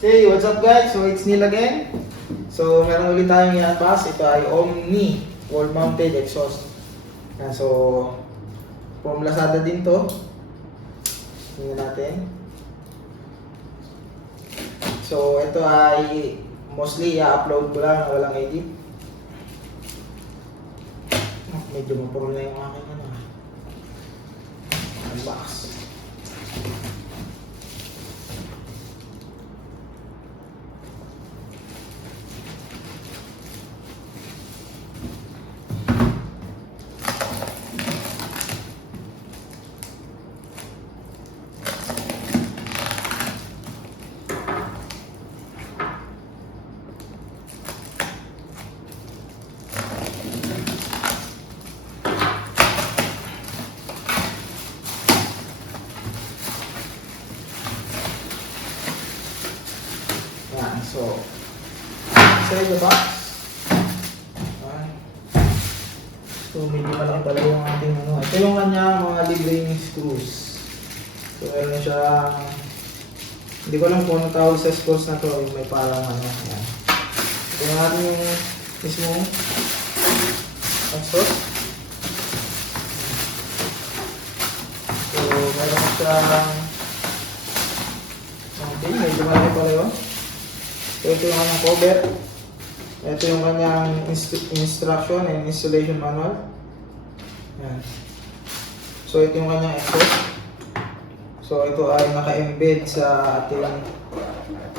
Hey, what's up guys? So it's Neil again. So meron ulit tayong i-unbox. Ito ay Omni wall mounted exhaust. Yan, so from Lazada din to. Tingnan natin. So ito ay mostly i-upload ko lang, walang edit. Medyo mapuro na yung aking unbox. So, inside the box. So, medyo malaki pala yung ating ano. Ito yung kanya mga libreng screws. So, meron na siya, hindi ko alam kung ano tawag sa screws na to. Yung may parang ano. Yan. Ito yung ating mismong exhaust. So, meron siya okay, medyo malaki pala yun. Ito yung kanyang cover. Ito yung kanyang instruction and installation manual. Yan. So ito yung kanyang exhaust. So ito ay naka-embed sa ating...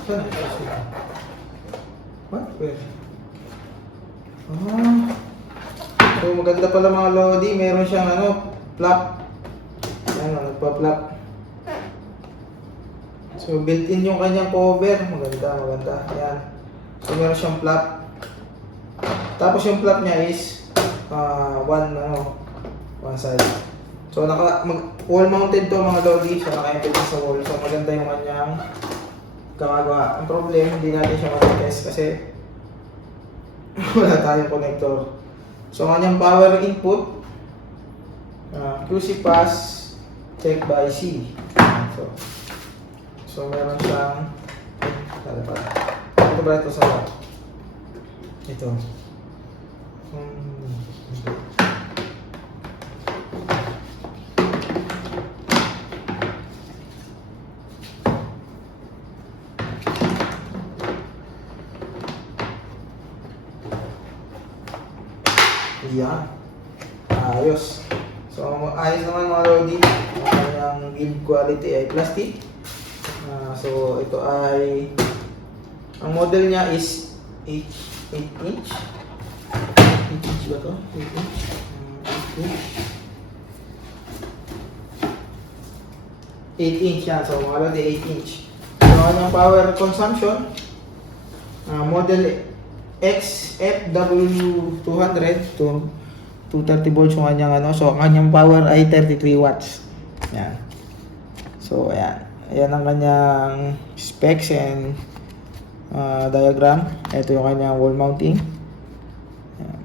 Saan? What? Where? So maganda pala mga Lodi. Meron siyang ano, flap. Ayan, nagpa-flap. So, built-in yung kanyang cover. Maganda. Ayan. So, meron siyang flap. Tapos yung flap niya is one side. So, wall mounted to mga lodi. So, naka-embed sa wall. So, maganda yung kanyang gumagawa. Ang problem, hindi natin siya matitest kasi wala tayong connector. So, ang kanyang power input, QC pass, check by C. So meron siyang ito ba ito sa ito yan, ayos. So ayos naman mga lodi. Ang kanyang build quality ay plastic. So ito ay ang model niya is 8 inch. 8 inch ba to? 8 inch. 8 inch yan. So mga lodi 8 inch. So ang power consumption model XFW200 to 230 volts yung kanyang ano. So ang kanyang power ay 33 watts. Yan. So ayan. Ayan ang kanyang specs and diagram. Ito yung kanyang wall mounting. Ayan.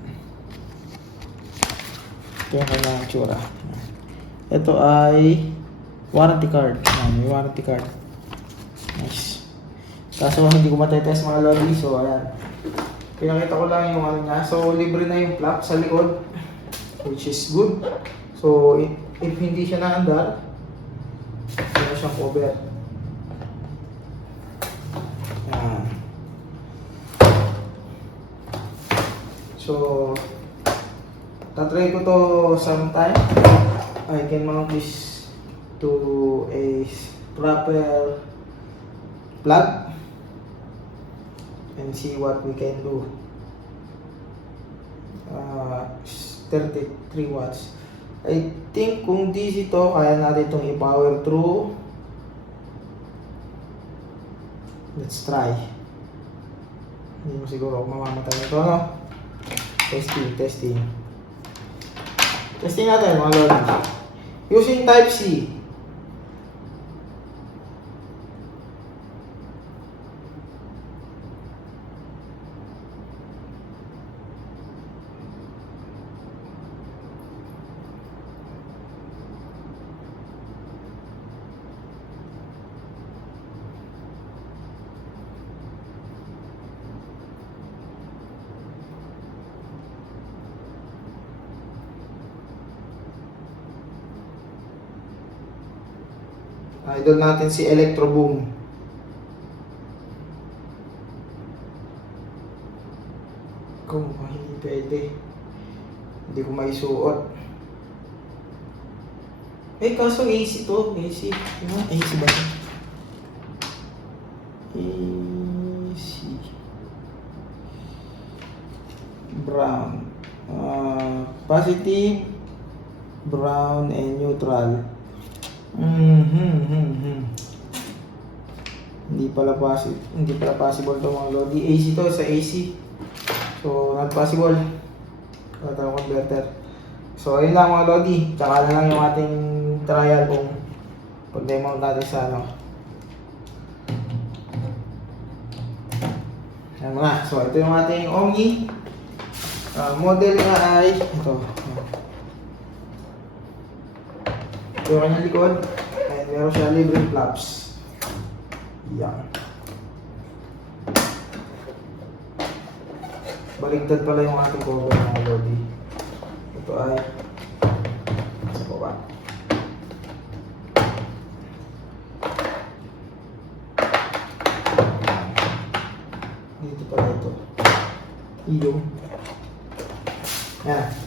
Ito yung kanyang tsura. Ito ay warranty card. Ayan, may warranty card. Nice. Kaso hindi ko matitest mga lodi. So ayan. Pinakita ko lang yung ano niya. So libre na yung flap sa likod. Which is good. So if hindi siya naandar, meron siyang cover. Ayan. So, tatry ko to sometime. I can mount this to a proper plug and see what we can do. 33 watts. I think kung DC to, kaya natin itong i-power through. Let's try. Hindi mo siguro ako mamamatay nito, no? Testing. Testing natin mga lodi. Using Type-C. Idol natin si Electro Boom. Kung hindi pwede. Hindi ko maisuot. Kaso AC to. AC. Diba? AC ba ito? AC. Brown. Positive. Brown and neutral. Hindi pala possible to mga lodi. AC to sa AC. So, not possible. Total converter. So, ayun lang mga lodi. Tsaka na lang yung ating trial kung pag-demo natin sa ano. Ayan mo na. So, ito yung ating Omni. Model nga ay ito. Ito yung kanyang likod. And meron siya libreng flaps. Yan. Baligtad pala yung ating cover mga lodi. Ito ay sa baba. Dito pala ito. Iyo. Yan.